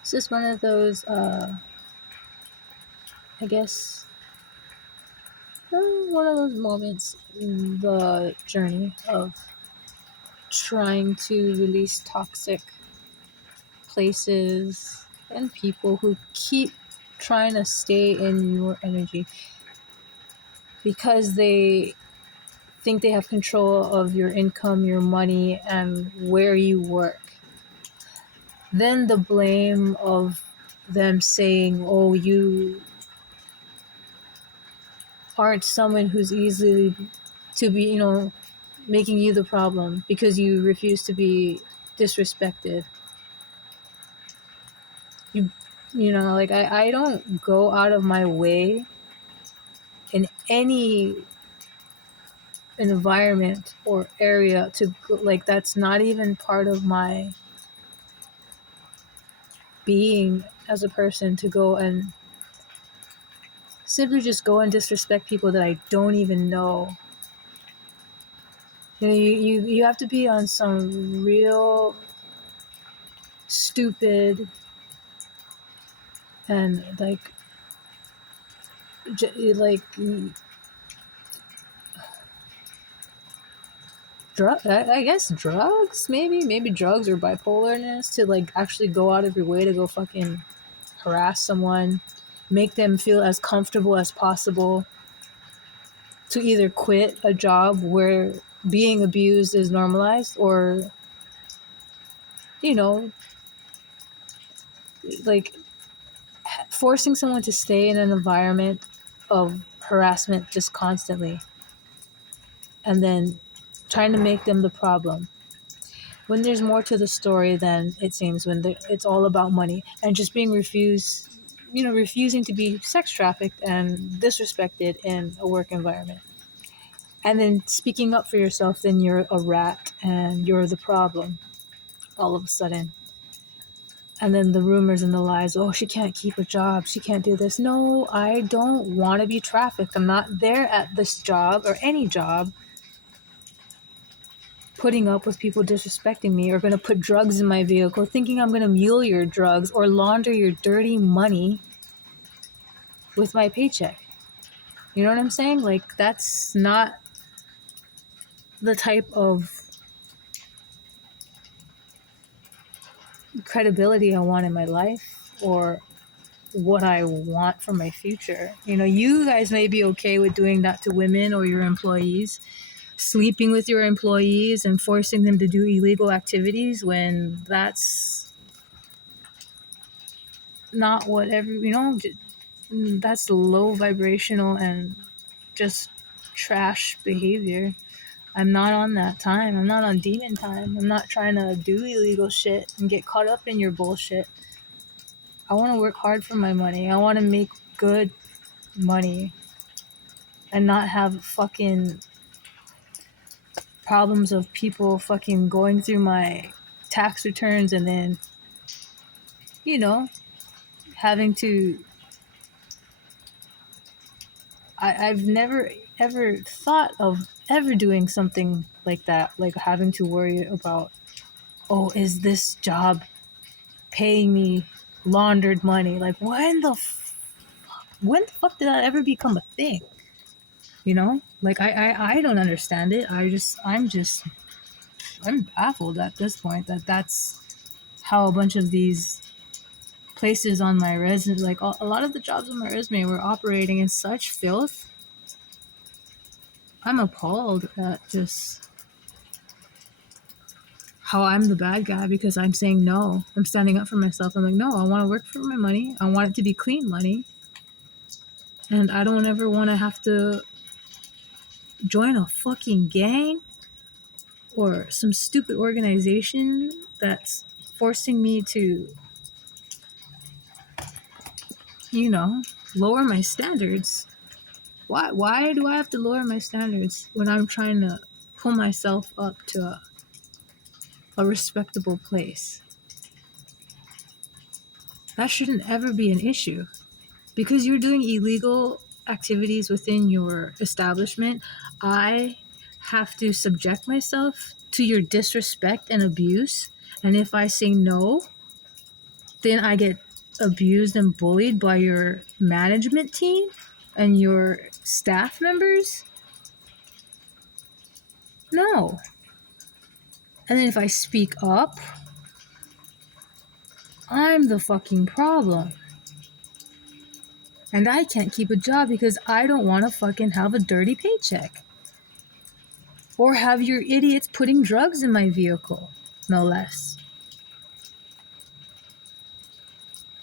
It's just one of those, I guess, one of those moments in the journey of trying to release toxic places and people who keep trying to stay in your energy because they think they have control of your income, your money, and where you work. Then the blame of them saying, oh, you aren't someone who's easily to be, making you the problem because you refuse to be disrespected. Like I don't go out of my way in any environment or area to go, like that's not even part of my being as a person to go and simply just go and disrespect people that I don't even know. You have to be on some real stupid and like I guess drugs, maybe drugs or bipolarness to like actually go out of your way to go fucking harass someone, make them feel as comfortable as possible to either quit a job where being abused is normalized or, you know, like forcing someone to stay in an environment of harassment just constantly and then trying to make them the problem. When there's more to the story than it seems, when it's all about money and just being refusing to be sex trafficked and disrespected in a work environment. And then speaking up for yourself, then you're a rat and you're the problem all of a sudden. And then the rumors and the lies, oh, she can't keep a job, she can't do this. No, I don't want to be trafficked. I'm not there at this job or any job putting up with people disrespecting me or going to put drugs in my vehicle thinking I'm going to mule your drugs or launder your dirty money with my paycheck. You know what I'm saying? Like, that's not the type of credibility I want in my life or what I want for my future. You guys may be okay with doing that to women or your employees, sleeping with your employees and forcing them to do illegal activities when that's not whatever, that's low vibrational and just trash behavior. I'm not on that time. I'm not on demon time. I'm not trying to do illegal shit and get caught up in your bullshit. I want to work hard for my money. I want to make good money and not have fucking problems of people fucking going through my tax returns and then, having to. I've never ever thought of ever doing something like that, like having to worry about, oh, is this job paying me laundered money? Like, when the fuck did that ever become a thing? Like I don't understand it. I'm baffled at this point that that's how a bunch of these places on my resume, like a lot of the jobs on my resume, were operating in such filth. I'm appalled at just how I'm the bad guy because I'm saying no. I'm standing up for myself. I'm like, no, I want to work for my money. I want it to be clean money. And I don't ever want to have to join a fucking gang or some stupid organization that's forcing me to, lower my standards. Why do I have to lower my standards when I'm trying to pull myself up to a respectable place? That shouldn't ever be an issue. Because you're doing illegal activities within your establishment, I have to subject myself to your disrespect and abuse And if I say no, then I get abused and bullied by your management team and your staff members? No. And then if I speak up, I'm the fucking problem. And I can't keep a job because I don't want to fucking have a dirty paycheck. Or have your idiots putting drugs in my vehicle, no less.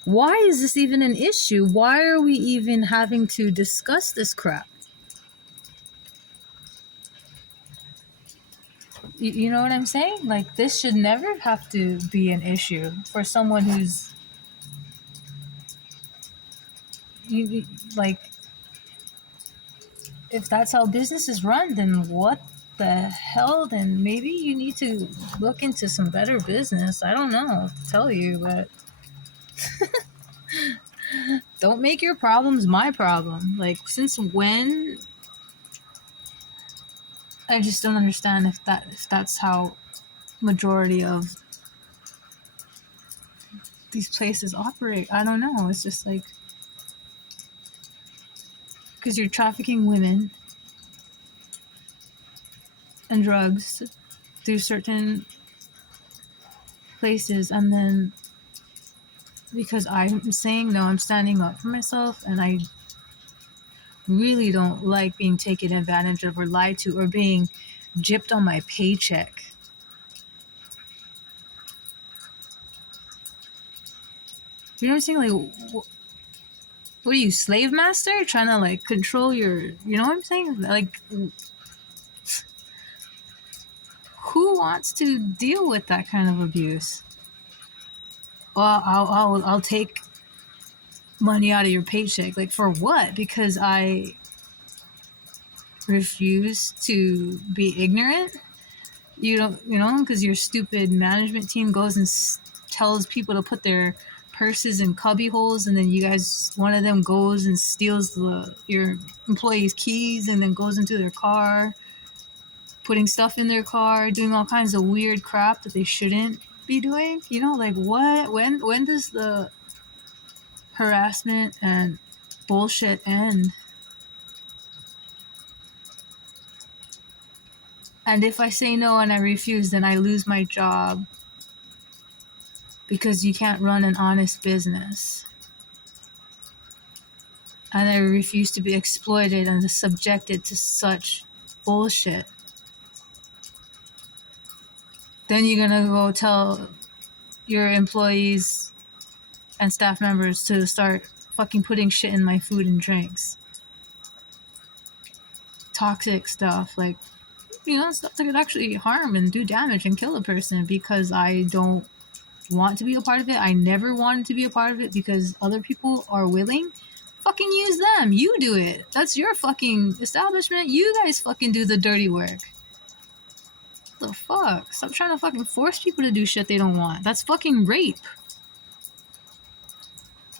Why is this even an issue? Why are we even having to discuss this crap? You know what I'm saying? Like, this should never have to be an issue for someone who's like, if that's how business is run, then what the hell? Then maybe you need to look into some better business. I don't know what to tell you, but don't make your problems my problem. Like, since when? I just don't understand if that's how majority of these places operate. I don't know. It's just like, because you're trafficking women and drugs through certain places, and then because I'm saying no, I'm standing up for myself, and I really don't like being taken advantage of or lied to or being gypped on my paycheck. You know what I'm saying? Like, what are you, slave master? Trying to like control your, you know what I'm saying? Like, who wants to deal with that kind of abuse? Well, I'll take money out of your paycheck. Like, for what? Because I refuse to be ignorant? You don't, because your stupid management team goes and tells people to put their purses in cubby holes, and then you guys, one of them goes and steals your employees' keys and then goes into their car, putting stuff in their car, doing all kinds of weird crap that they shouldn't be doing. Like, what? When does the harassment and bullshit end? And if I say no and I refuse, then I lose my job because you can't run an honest business. And I refuse to be exploited and subjected to such bullshit. Then you're gonna go tell your employees and staff members to start fucking putting shit in my food and drinks. Toxic stuff, like, stuff that could actually harm and do damage and kill a person, because I don't want to be a part of it. I never wanted to be a part of it because other people are willing. Fucking use them. You do it. That's your fucking establishment. You guys fucking do the dirty work. What the fuck? Stop trying to fucking force people to do shit they don't want. That's fucking rape.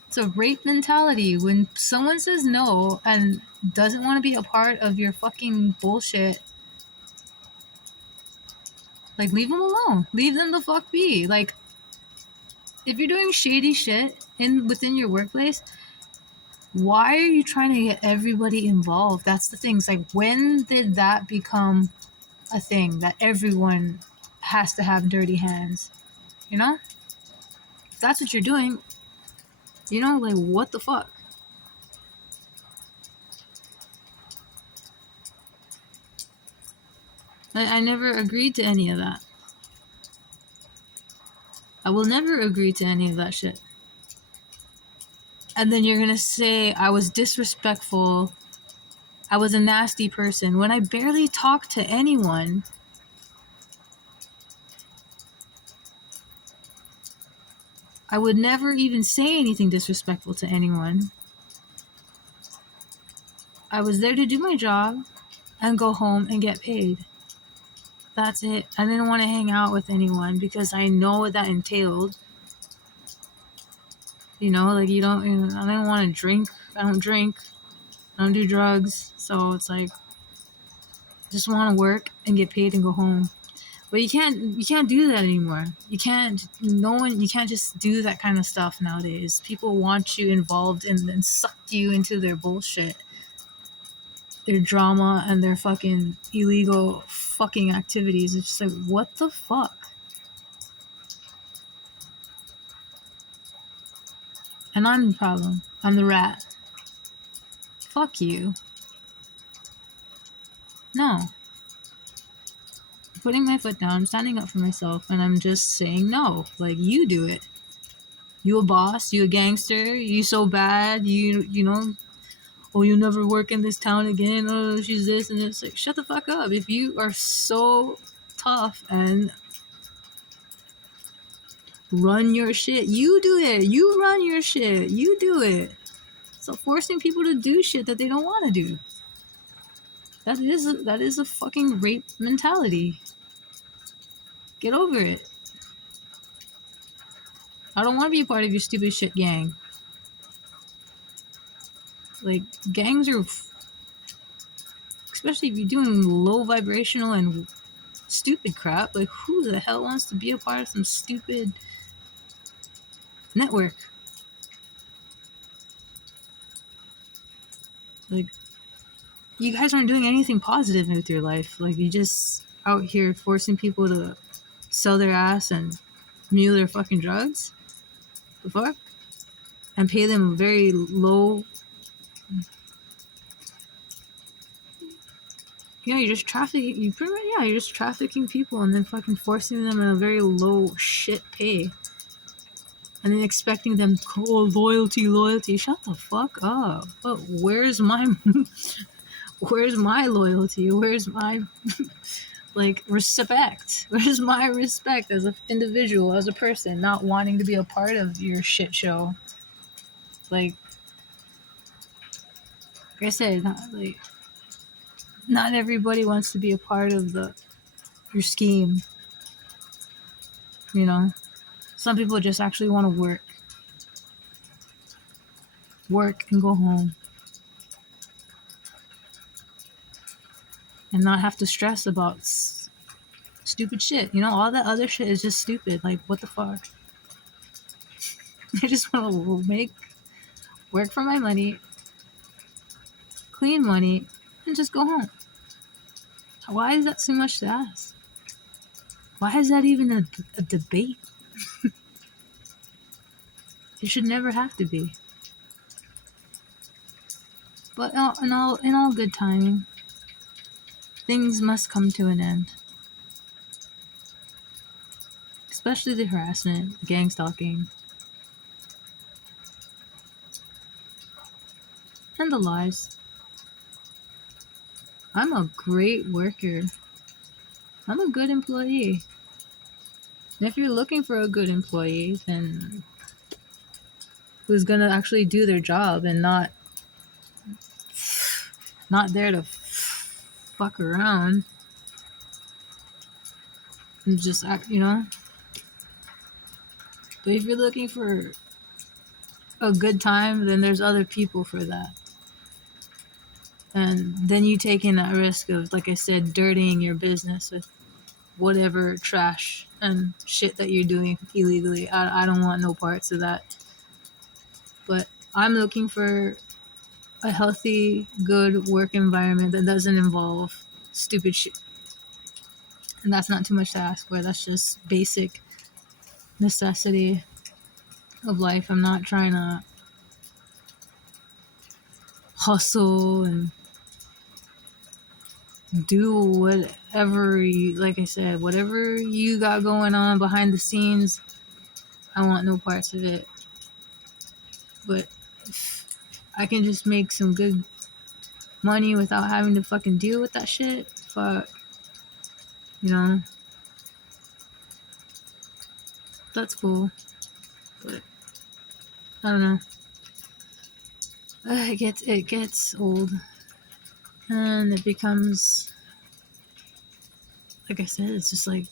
It's a rape mentality. When someone says no and doesn't want to be a part of your fucking bullshit, like, leave them alone. Leave them the fuck be. Like, if you're doing shady shit within your workplace, why are you trying to get everybody involved? That's the thing. It's like, when did that become a thing that everyone has to have dirty hands? If that's what you're doing, like, what the fuck? I never agreed to any of that. I will never agree to any of that shit. And then you're gonna say I was disrespectful, I was a nasty person, when I barely talked to anyone. I would never even say anything disrespectful to anyone. I was there to do my job and go home and get paid. That's it. I didn't want to hang out with anyone because I know what that entailed. Like, I don't want to drink. I don't drink. I don't do drugs. So it's like, just want to work and get paid and go home. But you can't do that anymore. You can't just do that kind of stuff nowadays. People want you involved and suck you into their bullshit, their drama, and their fucking illegal fucking activities. It's just like, what the fuck? And I'm the problem. I'm the rat. Fuck you. No. I'm putting my foot down, I'm standing up for myself, and I'm just saying no. Like, you do it. You a boss, you a gangster, you so bad, you know, oh, you never work in this town again, oh, she's this and this. Like, shut the fuck up. If you are so tough and run your shit, you do it. You run your shit. You do it. Stop forcing people to do shit that they don't want to do. That is a fucking rape mentality. Get over it. I don't want to be a part of your stupid shit gang. Like, gangs are, especially if you're doing low vibrational and stupid crap, like, who the hell wants to be a part of some stupid network? Like, you guys aren't doing anything positive with your life. Like, you just out here forcing people to sell their ass and mule their fucking drugs. The fuck? And pay them very low. Yeah, you're just trafficking. You're just trafficking people and then fucking forcing them in a very low shit pay. And then expecting them, oh, loyalty. Shut the fuck up. But where's my loyalty? Where's my like respect? Where's my respect as an individual, as a person, not wanting to be a part of your shit show? Like I said, not everybody wants to be a part of your scheme. You know, some people just actually want to work and go home, and not have to stress about stupid shit. You know, all that other shit is just stupid. Like, what the fuck? I just want to work for my money, clean money, and just go home. Why is that so much to ask? Why is that even a debate? It should never have to be. But in all good timing, things must come to an end. Especially the harassment, the gang stalking, and the lies. I'm a great worker. I'm a good employee. And if you're looking for a good employee, then who's gonna actually do their job and not there to fuck around and just act, you know. But if you're looking for a good time, then there's other people for that. And then you taking that risk of, like I said, dirtying your business with whatever trash and shit that you're doing illegally. I don't want no parts of that. But I'm looking for a healthy, good work environment that doesn't involve stupid shit. And that's not too much to ask for. That's just basic necessity of life. I'm not trying to hustle and do whatever you, like I said, whatever you got going on behind the scenes. I want no parts of it. But if I can just make some good money without having to fucking deal with that shit, fuck, you know, that's cool. But I don't know. It gets old, and it becomes, like I said, it's just like,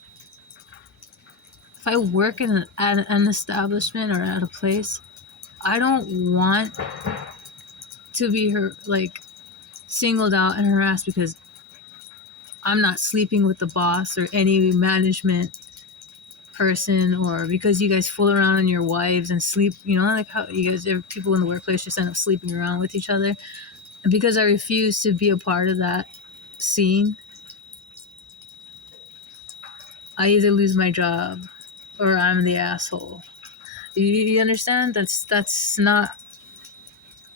if I work at an establishment or at a place, I don't want to be singled out and harassed because I'm not sleeping with the boss or any management person, or because you guys fool around on your wives and sleep, like how you guys, people in the workplace just end up sleeping around with each other. And because I refuse to be a part of that scene, I either lose my job or I'm the asshole. You understand? That's not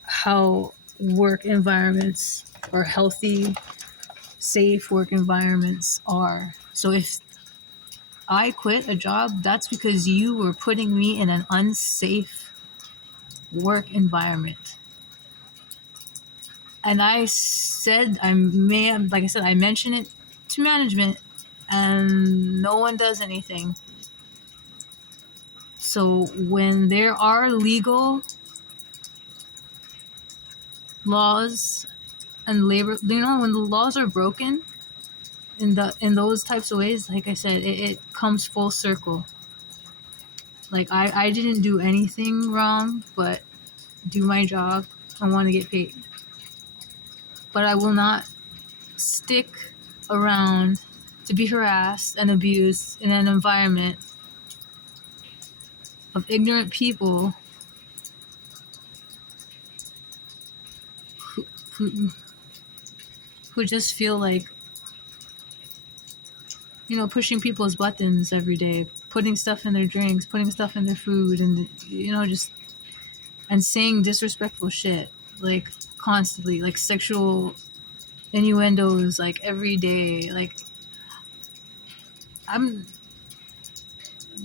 how work environments or healthy, safe work environments are. So if I quit a job, that's because you were putting me in an unsafe work environment. And I said, like I said, I mentioned it to management, and no one does anything. So when there are legal laws and labor, when the laws are broken in those types of ways, like I said, it comes full circle. Like I didn't do anything wrong, but do my job. I want to get paid. But I will not stick around to be harassed and abused in an environment of ignorant people who, who just feel like, pushing people's buttons every day, putting stuff in their drinks, putting stuff in their food, and, just, and saying disrespectful shit, like, constantly, like, sexual innuendos, like, every day. Like,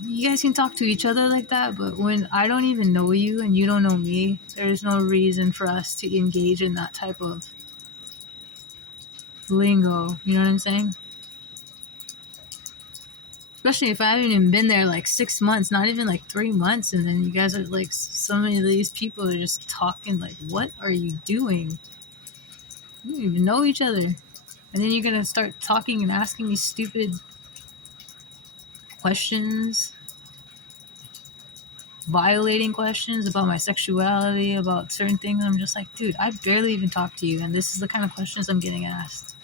you guys can talk to each other like that, but when I don't even know you and you don't know me, there's no reason for us to engage in that type of lingo. You know what I'm saying? Especially if I haven't even been there like 6 months, not even like 3 months, and then you guys are like, some of these people are just talking like, what are you doing? You don't even know each other. And then you're gonna start talking and asking me stupid questions, violating questions about my sexuality, about certain things. I'm just like, dude, I barely even talk to you, and this is the kind of questions I'm getting asked.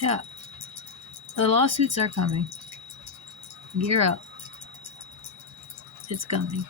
Yeah, the lawsuits are coming. Gear up. It's coming.